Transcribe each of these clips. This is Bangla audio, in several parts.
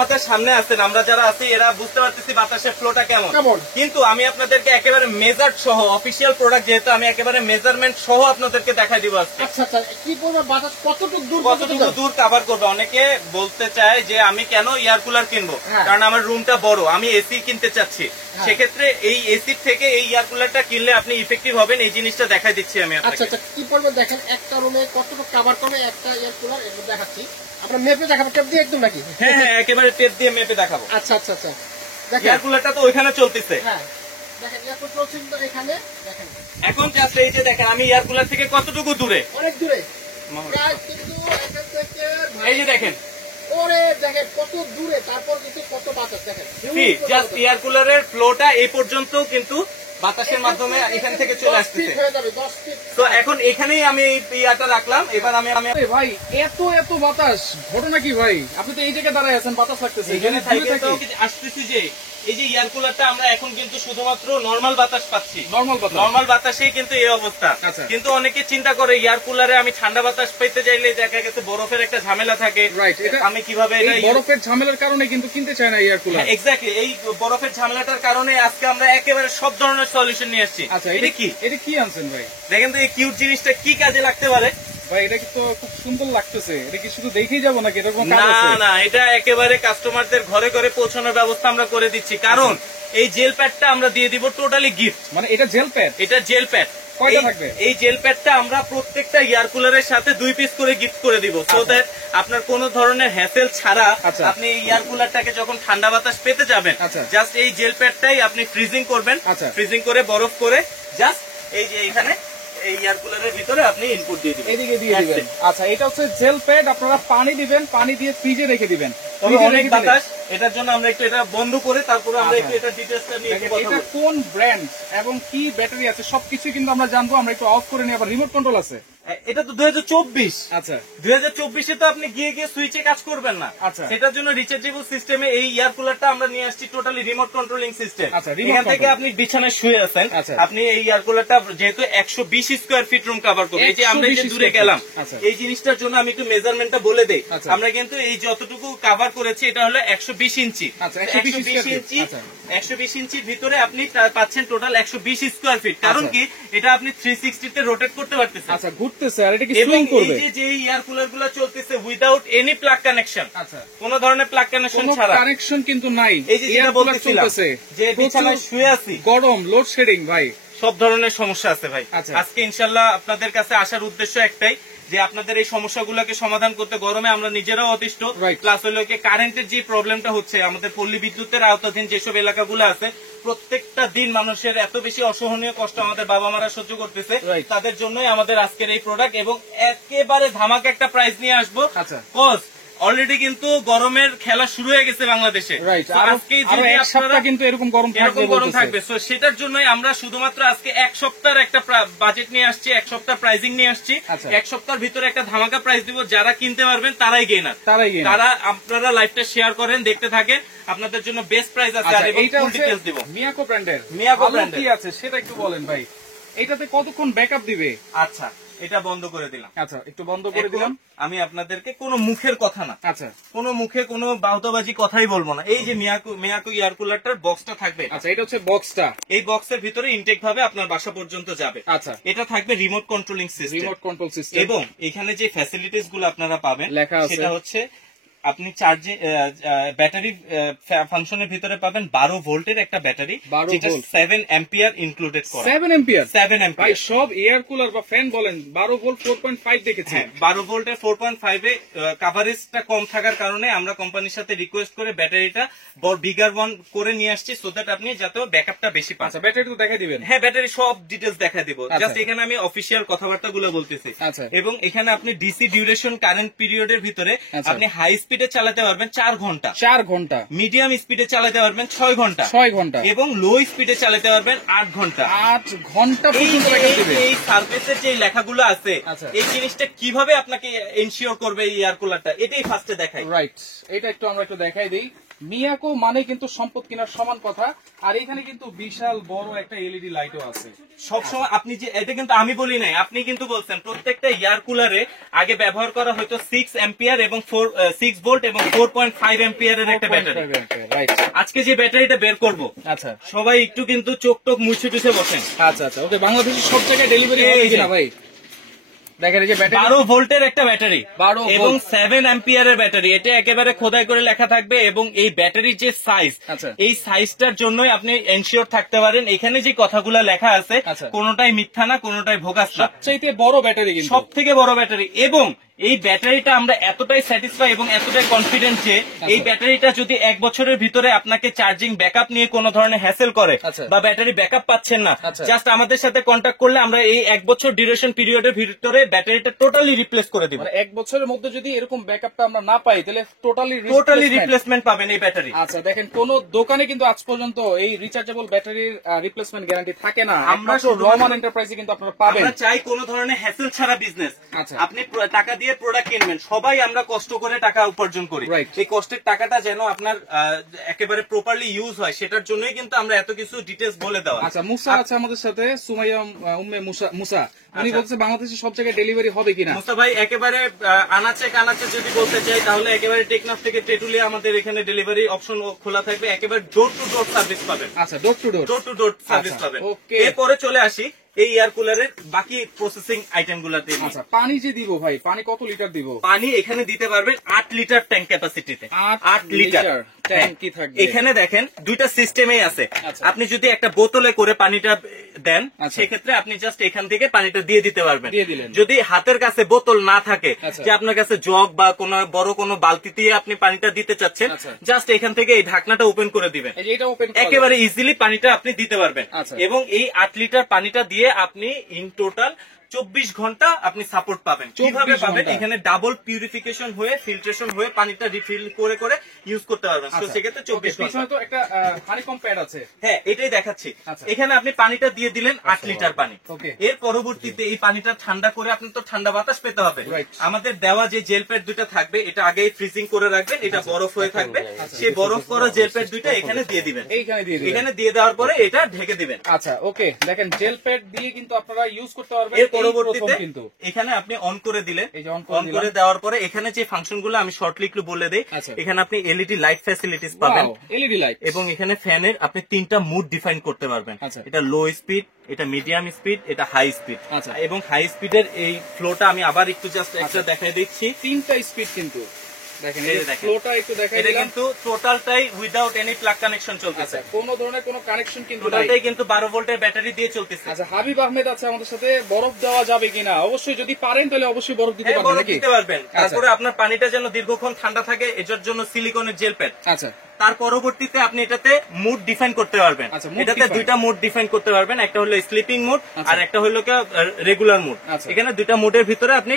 আমাদের সামনে আছেন, আমরা যারা আছি এরা বুঝতে পারতেছি বাতাসের ফ্লোটা কেমন, কিন্তু আমি আপনাদেরকে একেবারে মেজার সহ অফিসিয়াল প্রোডাক্ট যেহেতু আমি একেবারে মেজারমেন্ট সহ আপনাদেরকে দেখাই দিব আজকে। আচ্ছা আচ্ছা, কি পরিমাণ বাতাস কতটুকু দূর কভার করবে। অনেকে বলতে চায় যে আমি কেন এয়ার কুলার কিনবো, কারণ আমার রুমটা বড়, আমি এসি কিনতে চাচ্ছি। সেক্ষেত্রে এই এসির থেকে এই এয়ার কুলারটা কিনলে আপনি ইফেক্টিভ হবেন, এই জিনিসটা দেখাই দিচ্ছি আমি আপনাকে। আচ্ছা আচ্ছা, কি পরিমাণ দেখেন একটা রুমে কতটুকু কভার করবে একটা এয়ার কুলার, এটা দেখাচ্ছি। আমরা মেপে দেখাবো টেপ দিয়ে একদম নাকি? হ্যাঁ হ্যাঁ, একেবারে টেপ দিয়ে মেপে দেখাবো। আচ্ছা আচ্ছা আচ্ছা, এয়ার কুলারটা তো ওইখানে চলতেছে। হ্যাঁ দেখেন এয়ার কুলার চলছে কিন্তু এখানে দেখেন। এখন জাস্ট এই যে দেখেন আমি এয়ার কুলার থেকে কতটুকু দূরে, অনেক দূরে প্রায়, কিন্তু এখান থেকে এই যে দেখেন ওরে দেখেন কত দূরে, তারপর কিন্তু কত বাতাস দেখেন। জাস্ট এয়ার কুলারের ফ্লোটা এই পর্যন্ত কিন্তু বাতাসের মাধ্যমে এখান থেকে চলে আসতেছে। তো এখন এখানেই আমি এই ইয়াটা রাখলাম। এবার আমি ভাই এত বাতাস, ঘটনা কি ভাই? আপনি তো এই জায়গায় দাঁড়ায় আছেন, বাতাস লাগতেছে এখানে আসতেছি যে এই যে এয়ার কুলারটা আমরা এখন কিন্তু শুধুমাত্র নর্মাল বাতাস পাচ্ছি, নর্মাল বাতাসেই কিন্তু এই অবস্থা। কিন্তু অনেকে চিন্তা করে এয়ার কুলারে আমি ঠান্ডা বাতাস পেতে চাইলে দেখা গেছে বরফের একটা ঝামেলা থাকে, আমি কিভাবে বরফের ঝামেলার কারণে কিন্তু কিনতে চায় না এয়ার কুলার। এক্স্যাক্টলি, এই বরফের ঝামেলাটার কারণে আজকে আমরা একেবারে সব ধরনের সলিউশন নিয়ে আসছি। আচ্ছা, এটা কি আনছেন ভাই? দেখেন তো এই কিউট জিনিসটা কি কাজে লাগতে পারে ভাই। এটা তো খুব সুন্দর লাগতেছে। এটা কি শুধু দেখেই যাবো নাকি? না, এটা একেবারে কাস্টমারদের ঘরে ঘরে পৌঁছানোর ব্যবস্থা আমরা করে দিচ্ছি। কারণ এই জেল প্যাডটা আমরা দিয়ে দিব টোটালি গিফট। মানে এটা জেল প্যাড? এটা জেল প্যাড। কয়টা থাকবে? এই জেল প্যাডটা আমরা প্রত্যেকটা এয়ার কুলারের সাথে 2 পিস করে গিফট করে দিব, সো দ্যাট আপনার কোন ধরনের হ্যাসেল ছাড়া আপনি এই এয়ার কুলারটাকে যখন ঠান্ডা বাতাস পেতে যাবেন, জাস্ট এই জেল প্যাডটাই আপনি ফ্রিজিং করবেন, ফ্রিজিং করে বরফ করে জাস্ট এই যে এখানে এই এয়ার কুলারের ভিতরে আপনি ইনপুট দিয়ে দিবেন, এদিকে দিয়ে দিবেন। আচ্ছা, এটা হচ্ছে জেল প্যাড, আপনারা পানি দিবেন, পানি দিয়ে ফ্রিজে রেখে দিবেন। অনেক বাতাস, এটার জন্য আমরা একটু এটা বন্ধ করে তারপরে আমরা একটু এটা ডিটেইলসটা নিয়ে কথা বলবো। এটা কোন ব্র্যান্ড এবং কি ব্যাটারি আছে সবকিছু কিন্তু আমরা জানবো। আমরা একটু অফ করে নিই, আবার রিমোট কন্ট্রোল আছে। এটা তো 2024। আচ্ছা, 2024 তো আপনি গিয়ে সুইচে কাজ করবেন না। আচ্ছা, সেটার জন্য রিচার্জেবল সিস্টেমে এই এয়ার কুলারটা আমরা নিয়ে আসছি টোটালি রিমোট কন্ট্রোলিং সিস্টেম। আচ্ছা, এখান থেকে আপনি বিছানায় শুয়ে আছেন, আপনি এই এয়ার কুলারটা যেহেতু 120 স্কয়ার ফিট রুম কভার করবে, এই যে আমরা যে দূরে গেলাম এই জিনিসটার জন্য আমি একটু মেজারমেন্টটা বলে দেই। আমরা কিন্তু এই যতটুকু কভার করেছি এটা হলো 120 ইঞ্চি। 120 ইঞ্চির ভিতরে আপনি পাচ্ছেন টোটাল 120 স্কয়ার ফিট। কারণ কি, এটা আপনি 360 তে রোটেট করতে পারতেছেন। আচ্ছা, ঘুরতেছে আর এটা কি সুইং করবে। এই যে এয়ার কুলারগুলো চলতেছে উইদাউট এনি প্লাগ কানেকশন। আচ্ছা, কোন ধরনের প্লাগ কানেকশন ছাড়া, কানেকশন কিন্তু নাই। এই যে যেটা বলতেছিলাম যে বিছানায় শুয়ে আছি, গরম, লোডশেডিং ভাই, সব ধরনের সমস্যা আছে ভাই। আজকে ইনশাআল্লাহ আপনাদের কাছে আসার উদ্দেশ্য একটাই, যে আপনাদের এই সমস্যাগুলোকে সমাধান করতে। গরমে আমরা নিজেরাও অতিষ্ঠ, প্লাস হলো কারেন্টের যে প্রবলেমটা হচ্ছে আমাদের পল্লী বিদ্যুতের আওতাধীন যেসব এলাকাগুলো আছে, প্রত্যেকটা দিন মানুষের এত বেশি অসহনীয় কষ্ট আমাদের বাবা মারা সহ্য করতেছে। তাদের জন্যই আমাদের আজকের এই প্রোডাক্ট, এবং একেবারে ধামাকা একটা প্রাইস নিয়ে আসবো। কজ অলরেডি কিন্তু গরমের খেলা শুরু হয়ে গেছে বাংলাদেশে, কিন্তু এরকম গরম থাকবে। সেটার জন্যই আমরা শুধুমাত্র আজকে 1 সপ্তাহের একটা বাজেট নিয়ে আসছি, 1 সপ্তাহ প্রাইজিং নিয়ে আসছি। 1 সপ্তাহের ভিতরে একটা ধামাকা প্রাইস দিব, যারা কিনতে পারবেন তারাই গেইনার। তারা আপনারা লাইভটা শেয়ার করেন, দেখতে থাকেন, আপনাদের জন্য বেস্ট প্রাইস আছে। আর এবং ফুল ডিটেইলস দিব। মিয়াকো ব্র্যান্ডের কি আছে সেটা একটু বলেন ভাই। এটাতে কতক্ষণ ব্যাকআপ দিবে? আচ্ছা, এটা বন্ধ করে দিলাম। আচ্ছা, একটু বন্ধ করে দিলাম। আমি আপনাদেরকে কোনো মুখের কথা না, কোনো মুখে কোনো বাউতাবাজি কথাই বলবো না। এই যে মিয়াকো এয়ার কুলারটার বক্সটা থাকবে। আচ্ছা, এটা হচ্ছে বক্সটা। এই বক্সের ভিতরে ইনটেক ভাবে আপনার বাসা পর্যন্ত যাবে। আচ্ছা, এটা থাকবে রিমোট কন্ট্রোলিং সিস্টেম, এবং এখানে যে ফ্যাসিলিটিস গুলো আপনারা পাবেন সেটা হচ্ছে আপনি চার্জিং ব্যাটারি ফাংশনের ভিতরে পাবেন 12 ভোল্টের একটা ব্যাটারি, যেটা 7 অ্যাম্পিয়ার ইনক্লুডেড করা। 7 অ্যাম্পিয়ার ভাই, সব এয়ার কুলার বা ফ্যান বলেন 12 ভোল্ট 4.5 দেখেছি। 12 ভোল্টের 4.5 এ কভারেজটা কম থাকার কারণে আমরা কোম্পানির সাথে রিকোয়েস্ট করে ব্যাটারিটা বিগার ওয়ান করে নিয়ে আসছি, সো দ্যাট আপনি যাতে ব্যাকআপটা বেশি পান। আচ্ছা, ব্যাটারি তো দেখাই দিবেন? হ্যাঁ, ব্যাটারি সব ডিটেইলস দেখাই দিব। জাস্ট এখানে আমি অফিশিয়াল কথাবার্তাগুলো বলতেছি। এবং এখানে আপনি ডিসি ডিউরেশন কারেন্ট পিরিয়ডের ভিতরে আপনি হাই স্পিডে চালাতে পারবেন 4 ঘন্টা, মিডিয়াম স্পিডে চালাতে পারবেন 6 ঘন্টা, এবং লো স্পিডে চালাতে পারবেন 8 ঘন্টা। এই সার্ভিসের যে লেখাগুলো আছে, এই জিনিসটা কিভাবে আপনাকে এনশিওর করবে এই এয়ার কুলারটা, এটাই ফার্স্টে দেখাই। রাইট, এটা আমরা একটু দেখাই দিই। মিয়াকো মানে কিন্তু সম্পদ কেনার সমান কথা। আর এখানে কিন্তু বিশাল বড় একটা এলইডি লাইটও আছে। সবসময় আপনি যে এটা কিন্তু আমি বলি নাই, আপনি কিন্তু বলছেন প্রত্যেকটা এয়ার কুলারে আগে ব্যবহার করা হয়তো 6 অ্যাম্পিয়ার এবং 6 ভোল্ট এবং 4.5 অ্যাম্পিয়ারের একটা ব্যাটারি। রাইট, আজকে যে ব্যাটারিটা বের করব, আচ্ছা সবাই একটু কিন্তু চোখ টোক মুছে টুছে বসেন। আচ্ছা আচ্ছা, ওকে। বাংলাদেশের সব জায়গায় ডেলিভারি হবে কিনা ভাই? দেখেন এই যে ব্যাটারি 12 ভোল্টের একটা ব্যাটারি 12 এবং ভোল্ট। 7 অ্যাম্পিয়ারের ব্যাটারি। এটা একেবারে খোদাই করে লেখা থাকবে এবং এই ব্যাটারির যে সাইজ, আচ্ছা। এই সাইজটার জন্যই আপনি এনশিওর থাকতে পারেন এখানে যে কথাগুলো লেখা আছে আচ্ছা। কোনোটাই মিথ্যা না, কোনোটাই ভোগাস না। সবচাইতে বড় ব্যাটারি কিন্তু। সব থেকে বড় ব্যাটারি এবং এই ব্যাটারিটা আমরা এতটাই স্যাটিসফাই এবং এতটাই কনফিডেন্ট যে এই ব্যাটারিটা যদি 1 বছরের ভিতরে আপনাকে চার্জিং ব্যাকআপ নিয়ে কোনো ধরনের হ্যাসেল করে আচ্ছা। বা ব্যাটারি ব্যাকআপ পাচ্ছেন না, আচ্ছা। জাস্ট আমাদের সাথে কন্ট্যাক্ট করলে আমরা এই 1 বছর ডিউরেশন পিরিয়ডের ভিতরে ব্যাটারিটা টোটালি রিপ্লেস করে দিব। মানে 1 বছরের মধ্যে যদি এরকম ব্যাকআপটা আমরা না পাই তাহলে টোটালি রিপ্লেসমেন্ট পাবেন এই ব্যাটারি। আচ্ছা, দেখেন কোন দোকানে কিন্তু আজ পর্যন্ত এই রিচার্জেবল ব্যাটারির রিপ্লেসমেন্ট গ্যারান্টি থাকে না। আমরা রহমান এন্টারপ্রাইজে কিন্তু আপনারা পাবেন। আমরা চাই কোনো ধরনের হ্যাসেল ছাড়া বিজনেস। আচ্ছা। আপনি টাকা দিয়ে প্রোডাক্ট কিনবেন, সবাই আমরা কষ্ট করে টাকা উপার্জন করি। Right. এই কষ্টের টাকাটা যেন আপনার একেবারে প্রপারলি ইউজ হয় সেটার জন্যই কিন্তু আমরা এত কিছু ডিটেলস বলে দেওয়া। আচ্ছা, মুসা আছে আমাদের সাথে, সুমাইয়া উম্মে মুসা। উনি আচ্ছা। বলছে বাংলাদেশের সব জায়গায় ডেলিভারি হবে কিনা। মুস্তাফা ভাই, একেবারে আনাচে কানাচে যদি বলতে চাই তাহলে একেবারে টেকনাফ থেকে টেটুলিয়া আমাদের এখানে ডেলিভারি অপশন খোলা থাকবে। একেবারে ডোর টু ডোর সার্ভিস পাবেন। আচ্ছা, door to door. Door to door service আচ্ছা, পাবেন। okay. এরপরে চলে আসি এই এয়ার কুলারের বাকি প্রসেসিং আইটেম গুলাতে। আচ্ছা, পানি যে দিব ভাই, পানি কত লিটার দিব? পানি এখানে দিতে পারবেন 8 লিটার ট্যাঙ্ক ক্যাপাসিটিতে। 8 লিটার ট্যাঙ্ক কি থাকবে? এখানে দেখেন দুইটা সিস্টেমেই আছে। আচ্ছা। আপনি যদি একটা বোতলে করে পানিটা দেন, আচ্ছা। সেক্ষেত্রে আপনি জাস্ট এখান থেকে পানিটা দিয়ে দিতে পারবেন। দিয়ে দিলেন। যদি হাতের কাছে বোতল না থাকে, আচ্ছা। যে আপনার কাছে জগ বা কোনো বড় কোনো বালতি দিয়ে আপনি পানিটা দিতে চাচ্ছেন, আচ্ছা। জাস্ট এখান থেকে এই ঢাকনাটা ওপেন করে দিবেন। এই যে এটা ওপেন একেবারে ইজিলি পানিটা আপনি দিতে পারবেন। আচ্ছা। এবং এই 8 লিটার পানিটা দিয়ে আপনি ইন টোটাল 24 ঘন্টা আপনি সাপোর্ট পাবেন। 24 কিভাবে পাবেন? ঘন্টা। এখানে ডাবল পিউরিফিকেশন হয়ে ফিল্ট্রেশন হয়ে পানিটা রিফিল করে করে ইউজ করতে পারবেন। তো সেক্ষেত্রে 24 ঘন্টা। পিছনে তো একটা হানিকম প্যাড আছে। হ্যাঁ, এটাই দেখাচ্ছি। আচ্ছা। এখানে আপনি পানিটা দিয়ে দিলেন 8 লিটার পানি। Okay. এর পরবর্তীতে এই পানিটা ঠান্ডা করে আপনি তো ঠান্ডা বাতাস পেতে হবে। Right. আমাদের দেওয়া যে জেল প্যাড দুইটা থাকবে, এটা আগেই ফ্রিজিং করে রাখবেন, এটা বরফ হয়ে থাকবে। সেই বরফ করা জেল প্যাড দুইটা এখানে দিয়ে দিবেন। এইখানে দিয়ে দিবেন। এখানে দিয়ে দেওয়ার পরে এটা ঢেকে দিবেন। আচ্ছা, ওকে। দেখেন জেল প্যাড দিয়ে কিন্তু আপনারা ইউজ করতে পারবেন। এর এই প্রথম পরবর্তীতে কিন্তু এখানে আপনি অন করে দিলেন। এই যে on করে অন করে দিলাম। দেওয়ার পরে এখানে যে ফাংশন গুলো আমি শর্টলি একটু বলে দেই। আচ্ছা। এখানে আপনি এলইডি লাইট ফ্যাসিলিটিস পাবেন এলইডি লাইট এবং এখানে ফ্যানের আপনি 3টা মুড ডিফাইন করতে পারবেন। আচ্ছা। এটা লো স্পিড, এটা মিডিয়াম স্পিড, এটা হাই স্পিড। আচ্ছা। এবং হাই স্পিডের এই ফ্লোটা আমি আবার একটু জাস্ট একটা দেখাই দিচ্ছি। 3টা স্পিড কিন্তু দেখেন, এই এই যে দেখেন। ফ্লোটা একটু দেখাই এটা দিলাম। কিন্তু টোটালটাই উইদাউট এনি প্লাগ কানেকশন চলতেছে। আচ্ছা, কোনো ধরনের কোনো কানেকশন কিন্তু নাই। টোটালটাই কিন্তু 12 ভোল্টের ব্যাটারি দিয়ে চলতেছে। আচ্ছা, হাবিব আহমেদ আছে আমাদের সাথে। বরফ দেওয়া যাবে কিনা? অবশ্যই, যদি পারেন তাহলে অবশ্যই বরফ দিতে হ্যাঁ, পারবেন বরফ নাকি? দিতে পারবেন। আচ্ছা। তারপরে আপনার পানিটা যেন দীর্ঘক্ষণ ঠান্ডা থাকে, এটার জন্য সিলিকনের জেল প্যাড। আচ্ছা, তার পরবর্তীতে আপনি এটাতে মুড ডিফাইন করতে পারবেন। আচ্ছা, mood এটাতে define। দুইটা মুড ডিফাইন করতে পারবেন, একটা হলো স্লিপিং মুড আচ্ছা। আর একটা হলো রেগুলার মুড। আচ্ছা। এখানে দুইটা মুডের ভিতরে আপনি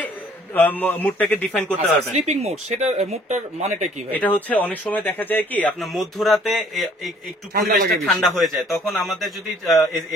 মুডটাকে ডিফাইন করতে পারবেন। স্লিপিং মোড, সেটা মুডটার মানেটা কি ভাই? এটা হচ্ছে অনেক সময় দেখা যায় কি আপনার মধ্যরাতে একটু ঠান্ডা পরিবেশটা লাগে বেশি। ঠান্ডা হয়ে যায়, তখন আমাদের যদি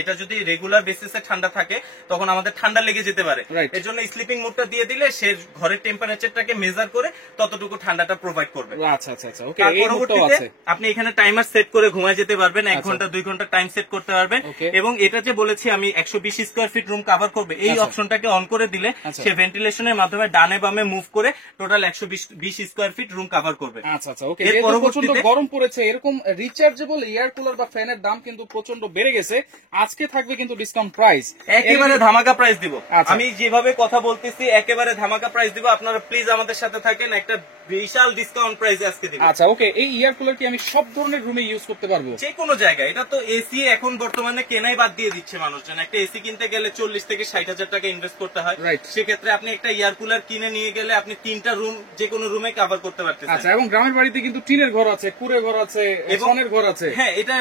এটা যদি রেগুলার বেসিসে ঠান্ডা থাকে তখন আমাদের ঠান্ডা লেগে যেতে পারে। Right. এর জন্য স্লিপিং মুডটা দিয়ে দিলে সে ঘরের টেম্পারেচারটাকে মেজার করে ততটুকু ঠান্ডাটা প্রোভাইড করবে। আচ্ছা আচ্ছা আচ্ছা, ওকে। তার এই মুডটাও পরবর্তীতে আছে। আপনি এখানে টাইমার সেট করে ঘুমায় যেতে পারবেন। 1 আচ্ছা। ঘন্টা 2 ঘন্টা টাইম সেট করতে পারবেন। Okay. এবং এটা যে বলেছি আমি 120 স্কয়ার ফিট রুম কভার করবে, এই আচ্ছা। অপশনটাকে অন করে দিলে আচ্ছা। সে ভেন্টিলেশনের মাধ্যমে ডানে বামে মুভ করে total 120 square feet room cover করবে। আচ্ছা আচ্ছা, ওকে। এর যেহেতু প্রচন্ড পরবর্তীতে গরম পড়েছে, এরকম রিচার্জেবল এয়ার কুলার বা ফ্যানের দাম কিন্তু প্রচন্ড বেড়ে গেছে। আজকে থাকবে কিন্তু ডিসকাউন্ট প্রাইস, একেবারে ধামাকা প্রাইস দিব। আচ্ছা। আমি যেভাবে কথা বলতেছি একেবারে ধামাকা প্রাইস দিব। আপনারা প্লিজ আমাদের সাথে থাকেন, একটা বিশাল ডিসকাউন্ট প্রাইস আজকে দিব। আচ্ছা, ওকে। এই ইয়ার কুলার কি আমি সব ধরনের রুমে ইউজ করতে পারবো? যে কোনো জায়গায়। এটা তো এসি এখন বর্তমানে কেনাই বাদ দিয়ে দিচ্ছে মানুষজন। একটা এসি কিনতে গেলে 40 থেকে 60,000 টাকা ইনভেস্ট করতে হয়। Right. সেক্ষেত্রে আপনি একটা এয়ার কুলার কিনে নিয়ে গেলে আপনি 3টা রুম যে কোনো রুমে কভার করতে পারতেছেন। আচ্ছা, এবং গ্রামের বাড়িতে কিন্তু টিনের ঘর আছে, কুড়ে ঘর আছে, এবং ছনের ঘর আছে। হ্যাঁ, এটা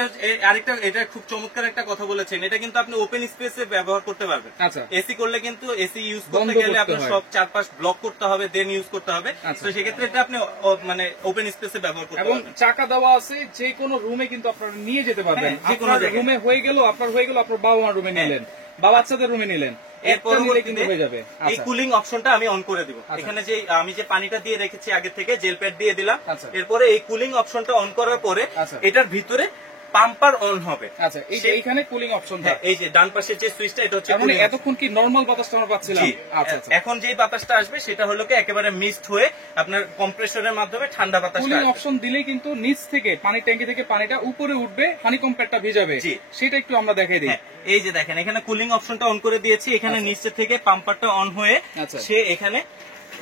আরেকটা, এটা খুব চমৎকার একটা কথা বলেছেন। এটা কিন্তু আপনি ওপেন স্পেসে ব্যবহার করতে পারবেন। আচ্ছা। এসি করলে কিন্তু এসি ইউজ বন্ধ করতে গেলে করতে আপনার হয়। সব চারপাশ ব্লক করতে হবে, দেন ইউজ করতে হবে। আচ্ছা। তো সেক্ষেত্রে এটা আপনি মানে ওপেন স্পেসে ব্যবহার করতে এবং পারবেন। চাকা দেওয়া আছে, যে কোনো রুমে কিন্তু আপনারা নিয়ে যেতে পারবেন। হ্যাঁ, যে কোনো আপনার জায়গায়। রুমে হয়ে গেল, আপনার হয়ে গেল, আপনার বাবা মার রুমে হ্যাঁ। নিলেন বা বাচ্চাদের রুমে নিলেন, এর একটা নিলে পরবর্তীতে কিন্তু হয়ে যাবে। এই আচ্ছা। কুলিং অপশনটা আমি অন করে দিব। আচ্ছা। এখানে যে আমি যে পানিটা দিয়ে রেখেছি আগে থেকে, জেল প্যাড দিয়ে দিলাম। আচ্ছা। এরপরে এই কুলিং অপশনটা অন করার পরে আচ্ছা। এটার ভিতরে পাম্পার অন হবে। আচ্ছা, এইখানে কুলিং অপশন, হ্যাঁ, এই যে ডান পাশের যে সুইচটা, এটা হচ্ছে মানে এতক্ষণ কি নরমাল বাতাসটা আমরা পাচ্ছিলাম? আচ্ছা, এখন যে বাতাসটা আসবে সেটা হলো কি একেবারে মিক্সড হয়ে আপনার কম্প্রেসরের মাধ্যমে ঠান্ডা বাতাস। কুলিং অপশন দিলেই কিন্তু নিচ থেকে পানি ট্যাঙ্কি থেকে পানিটা উপরে উঠবে, হানিকম প্যাডটা ভিজাবে, সেটা একটু আমরা দেখাই দিই। এই যে দেখেন এখানে কুলিং অপশনটা অন করে দিয়েছি, এখানে নিচে থেকে পাম্পারটা অন হয়ে সে এখানে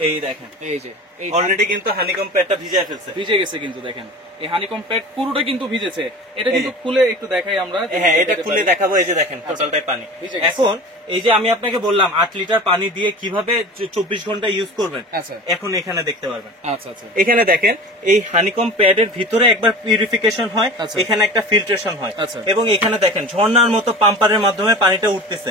এই দেখেন এই যে অলরেডি কিন্তু হানিকম প্যাডটা ভিজায় ফেলছে, ভিজে গেছে কিন্তু দেখেন এই হানিকম প্যাড পুরোটা কিন্তু ভিজেছে। এটা কিন্তু খুলে একটু দেখাই আমরা। হ্যাঁ, এটা খুলে দেখাবো। এই যে দেখেন টোটালটাই পানি। এখন এই যে আমি আপনাকে বললাম 8 লিটার পানি দিয়ে কিভাবে 24 ঘন্টা ইউজ করবেন, এখন এখানে দেখতে পারবেন। আচ্ছা আচ্ছা, এখানে দেখেন এই হানিকম প্যাডের ভিতরে একবার পিউরিফিকেশন হয়, এখানে একটা ফিল্ট্রেশন হয়, এবং এখানে দেখেন ঝর্ণার মতো পাম্পারের মাধ্যমে পানিটা উঠতেছে,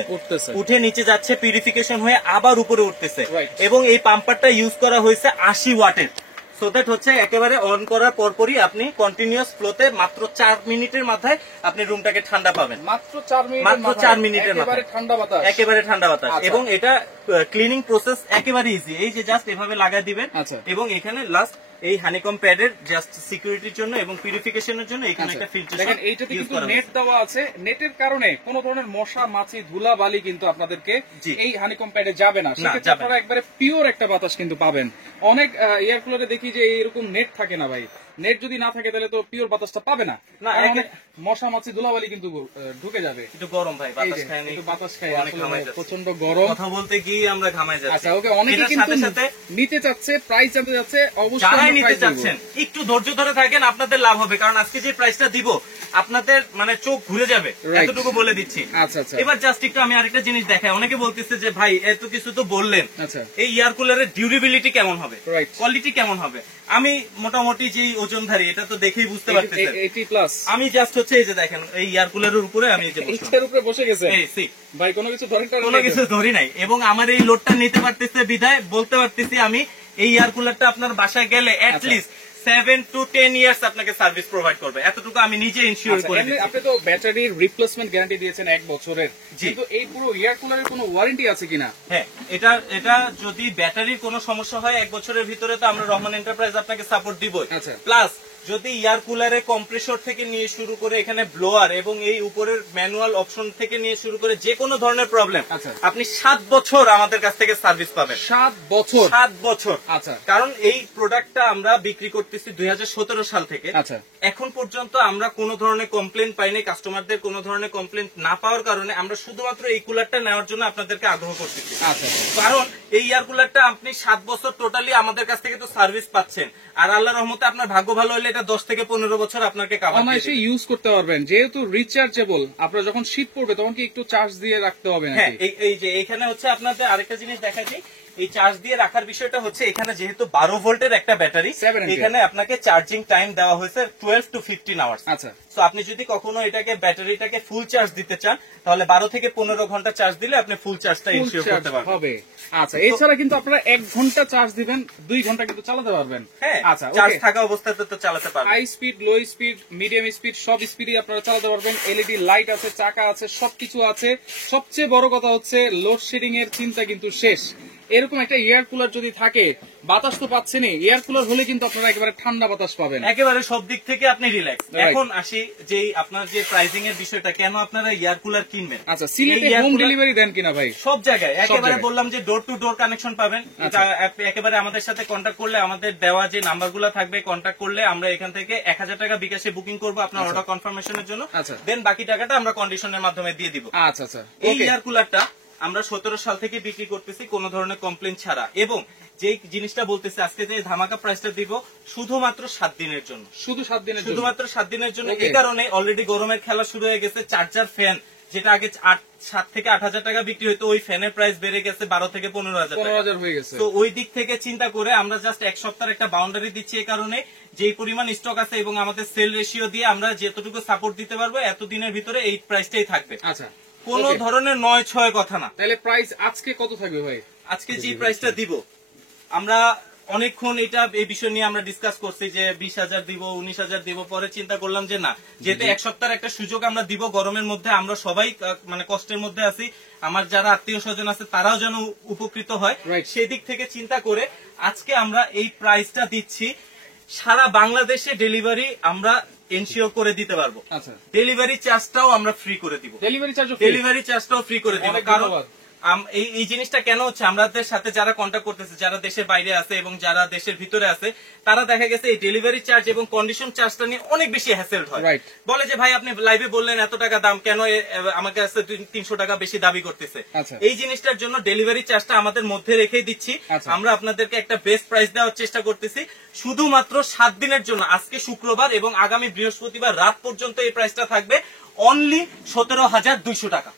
উঠে নিচে যাচ্ছে, পিউরিফিকেশন হয়ে আবার উপরে উঠতেছে, এবং এই পাম্পারটা ইউজ করা হয়েছে 80 ওয়াটের। সো দ্যাট হচ্ছে একেবারে অন করার পরপরই আপনি কন্টিনিউয়াস ফ্লোতে মাত্র 4 মিনিটের মাথায় আপনি রুমটাকে ঠান্ডা পাবেন। মাত্র 4 মিনিটের মাথায় একেবারে ঠান্ডা বাতাস। এবং এটা ক্লিনিং প্রসেস একেবারে ইজি। এই যে জাস্ট এভাবে লাগাই দিবেন, এবং এখানে লাস্ট এই হানিকম প্যাডের জাস্ট সিকিউরিটির জন্য এবং পিউরিফিকেশনের জন্য এখানে একটা ফিল্টার। দেখেন এইটাতে কিন্তু নেট দেওয়া আছে, নেটের কারণে কোনো ধরনের মশা মাছি ধুলা বালি কিন্তু আপনাদেরকে এই হানিকম প্যাডে যাবে না। সেক্ষেত্রে আপনারা একবারে পিওর একটা বাতাস কিন্তু পাবেন। অনেক এয়ার কুলারে দেখি যে এরকম নেট থাকে না ভাই, নেট যদি না থাকে তাহলে তো পিওর বাতাসটা পাবে না, মশা মাছি ধুলাবালি কিন্তু ঢুকে যাবে। একটু গরম ভাই, বাতাস খায় না, একটু বাতাস খায়, প্রচন্ড গরম, কথা বলতে গিয়ে আমরা ঘামাই যাচ্ছি। আচ্ছা ওকে, অনেকে কিন্তু নিতে চাচ্ছে, প্রাইস জানতে যাচ্ছে, অবশ্যই নিতে চাচ্ছেন একটু ধৈর্য ধরে থাকেন, আপনাদের লাভ হবে। কারণ আজকে যে প্রাইসটা দিব আপনাদের মানে চোখ ঘুরে যাবে, এতটুকু বলে দিচ্ছি। আচ্ছা আচ্ছা, এবার জাস্ট একটু আমি আরেকটা জিনিস দেখাই। অনেকে বলতেছে যে ভাই এত কিছু তো বললেন, এই এয়ার কুলারের ডিউরেবিলিটি কেমন হবে, কোয়ালিটি কেমন হবে? আমি মোটামুটি যে ওজনধারী এটা তো দেখেই বুঝতে পারতেছেন 80+। আমি জাস্ট হচ্ছে এই যে দেখেন এই এয়ার কুলারের উপরে আমি এর উপরে বসে গেছে ভাই, কোনো কিছু ধরি নাই, এবং আমার এই লোডটা নিতে পারতেছে বিধায় বলতে পারতেছি আমি এই এয়ার কুলারটা আপনার বাসায় গেলে এটলিস্ট 7 to 10 ইয়ার্স আপনাকে সার্ভিস প্রোভাইড করবে, এতটুকু আমি নিজে ইনসিওর করে দিচ্ছি। আপনি তো ব্যাটারির রিপ্লেসমেন্ট গ্যারান্টি দিয়েছেন 1 বছরের, কিন্তু এই পুরো এয়ার কুলারের কোনো ওয়ারেন্টি আছে কিনা? হ্যাঁ, এটা যদি ব্যাটারির কোনো সমস্যা হয় 1 বছরের ভিতরে তো আমরা রহমান এন্টারপ্রাইজ আপনাকে সাপোর্ট দিবই। প্লাস যদি এয়ার কুলারে কম্প্রেসর থেকে নিয়ে শুরু করে এখানে ব্লোয়ার এবং এই উপরের ম্যানুয়াল অপশন থেকে নিয়ে শুরু করে যে কোনো ধরনের প্রবলেম আপনি 7 বছর আমাদের কাছ থেকে সার্ভিস পাবেন। 7 বছর? 7 বছর। আচ্ছা, কারণ এই প্রোডাক্টটা আমরা বিক্রি করতেছি 2017 সাল থেকে। আচ্ছা, এখন পর্যন্ত আমরা কোনো ধরনের কমপ্লেন পাইনি, কাস্টমারদের কোনো ধরনের কমপ্লেন না পাওয়ার কারণে আমরা শুধুমাত্র এই কুলারটা নেওয়ার জন্য আপনাদেরকে আগ্রহ করতেছি। আচ্ছা, কারণ এই এয়ার কুলারটা আপনি 7 বছর টোটালি আমাদের কাছ থেকে তো সার্ভিস পাচ্ছেন, আর আল্লাহর রহমতে আপনার ভাগ্য ভালো হলে এটা 10 থেকে 15 বছর আপনাকে অনায়াসে ইউজ করতে পারবেন। যেহেতু রিচার্জেবল, আপনার যখন শীত পড়বে তখন কি একটু চার্জ দিয়ে রাখতে হবে? হ্যাঁ, এই যে এখানে হচ্ছে আপনাদের আরেকটা জিনিস দেখাচ্ছি, এই চার্জ দিয়ে রাখার বিষয়টা হচ্ছে এখানে যেহেতু 12 ভোল্টের একটা ব্যাটারি, এখানে আপনাকে চার্জিং টাইম দেওয়া হয়েছে 12 to 15 আওয়ার্স। আচ্ছা, তো আপনি যদি কখনো এটাকে ব্যাটারিটাকে ফুল চার্জ দিতে চান তাহলে 12 থেকে 15 ঘন্টা চার্জ দিলে আপনি ফুল চার্জটা ইনশিওর করতে পারবেন। আচ্ছা, এছাড়া কিন্তু আপনারা 1 ঘন্টা চার্জ দিবেন, 2 ঘন্টা কিন্তু চালাতে পারবেন। হ্যাঁ, আচ্ছা, চার্জ থাকা অবস্থাতে তো চালাতে পারবেন। High speed, low speed, medium speed সব স্পিডই আপনারা চালাতে পারবেন। এলইডি লাইট আছে, চাকা আছে, সবকিছু আছে। সবচেয়ে বড় কথা হচ্ছে লোডশেডিং এর চিন্তা কিন্তু শেষ। এরকম একটা এয়ার কুলার যদি থাকে, বাতাস তো পাচ্ছেনই, এয়ার কুলার হলে কিন্তু আপনারা একেবারে ঠান্ডা বাতাস পাবেন, একেবারে সব দিক থেকে আপনি রিল্যাক্স। এখন আসি যে আপনার যে প্রাইসিং এর বিষয়টা, কেন আপনারা এয়ার কুলার কিনবেন? আচ্ছা, সিলেটে হোম ডেলিভারি দেন কিনা ভাই? সব জায়গায় একেবারে বললাম যে ডোর টু ডোর কানেকশন পাবেন। একেবারে আমাদের সাথে কন্ট্যাক্ট করলে, আমাদের দেওয়া যে নাম্বারগুলো থাকবে কন্ট্যাক্ট করলে আমরা এখান থেকে 1000 টাকা বিকাশে বুকিং করবো আপনার অর্ডার কনফার্মেশনের জন্য, দেন বাকি টাকাটা আমরা কন্ডিশনের মাধ্যমে দিয়ে দিব। আচ্ছা আচ্ছা, এই এয়ার কুলারটা আমরা 17 সাল থেকে বিক্রি করতেছি কোনো ধরনের কমপ্লেন ছাড়া, এবং যে জিনিসটা বলতেছি আজকে যে ধামাকা প্রাইসটা দিব শুধুমাত্র 7 দিনের জন্য, শুধুমাত্র 7 দিনের জন্য। এই কারণে অলরেডি গরমের খেলা শুরু হয়ে গেছে। চার্জার ফ্যান যেটা আগে 7 থেকে 8,000 টাকা বিক্রি হতো, ওই ফ্যানের প্রাইস বেড়ে গেছে 12 থেকে 15,000 হয়ে গেছে। তো ওই দিক থেকে চিন্তা করে আমরা জাস্ট 1 সপ্তাহের একটা বাউন্ডারি দিচ্ছি, এই কারণে যেই পরিমাণ স্টক আছে এবং আমাদের সেল রেশিও দিয়ে আমরা যতটুকু সাপোর্ট দিতে পারবো এত দিনের ভিতরে এই প্রাইসটাই থাকবে। আচ্ছা, কোন ধরনের 9-6 কথা না। তাহলে প্রাইস আজকে কত থাকবে ভাই? আজকে যে প্রাইসটা দিব আমরা অনেকক্ষণ এই বিষয় নিয়ে আমরা ডিসকাস করছি যে 20,000 দিব, 19,000 দিব। পরে চিন্তা করলাম যে না, যেহেতু 1 সপ্তাহের একটা সুযোগ আমরা দিব গরমের মধ্যে, আমরা সবাই মানে কষ্টের মধ্যে আছি, আমার যারা আত্মীয় স্বজন আছে তারাও যেন উপকৃত হয়, সেদিক থেকে চিন্তা করে আজকে আমরা এই প্রাইসটা দিচ্ছি। সারা বাংলাদেশে ডেলিভারি আমরা এনশিওর করে দিতে পারবো। আচ্ছা, ডেলিভারি চার্জটাও আমরা ফ্রি করে দিব। ডেলিভারি চার্জটাও ফ্রি করে দিব। কারণ এই জিনিসটা কেন হচ্ছে, আমাদের সাথে যারা কন্ট্যাক্ট করতেছে, যারা দেশের বাইরে আছে এবং যারা দেশের ভিতরে আছে, তারা দেখা গেছে এই ডেলিভারি চার্জ এবং কন্ডিশন চার্জটা নিয়ে অনেক বেশি হ্যাসেল হয়। বলে যে ভাই আপনি লাইভে বললেন এত টাকা দাম, কেন আমার কাছে 300 টাকা বেশি দাবি করতেছে। এই জিনিসটার জন্য ডেলিভারি চার্জটা আমাদের মধ্যে রেখেই দিচ্ছি। আমরা আপনাদেরকে একটা বেস্ট প্রাইস দেওয়ার চেষ্টা করতেছি শুধুমাত্র 7 দিনের জন্য। আজকে শুক্রবার এবং আগামী বৃহস্পতিবার রাত পর্যন্ত এই প্রাইসটা থাকবে অনলি 17,200 টাকা।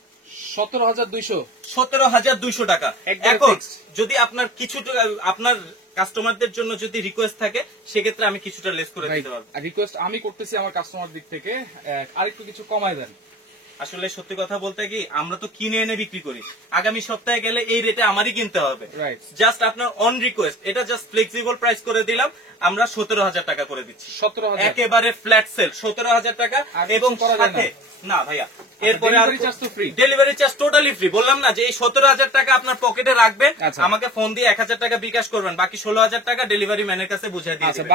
17,200 টাকা। এখন যদি আপনার কিছু আপনার কাস্টমারদের জন্য যদি রিকোয়েস্ট থাকে, সেক্ষেত্রে আমি কিছুটা লেস করে দিতে পারবো। রিকোয়েস্ট আমি করতেছি আমার কাস্টমার দিক থেকে, আরেকটু কিছু কমায় দেন। আসলে সত্যি কথা বলতে কি, আমরা তো কিনে এনে বিক্রি করি, আগামী সপ্তাহে গেলে এই রেটে আমারই কিনতে হবে। জাস্ট আপনার অন রিকোয়েস্ট, এটা জাস্ট ফ্লেক্সিবল প্রাইস করে দিলাম, আমরা 17,000 টাকা করে দিচ্ছি। 17,000 একেবারে ফ্ল্যাট সেল 17,000 টাকা। এবং সাথে না ভাইয়া, এরপরে ডেলিভারি চার্জ টোটালি ফ্রি। বললাম না যে এই 17,000 টাকা আপনার পকেটে রাখবেন, আমাকে ফোন দিয়ে 1,000 টাকা বিকাশ করবেন, বাকি 16,000 টাকা ডেলিভারি ম্যানের কাছে বুঝিয়ে দিয়ে দিবেন।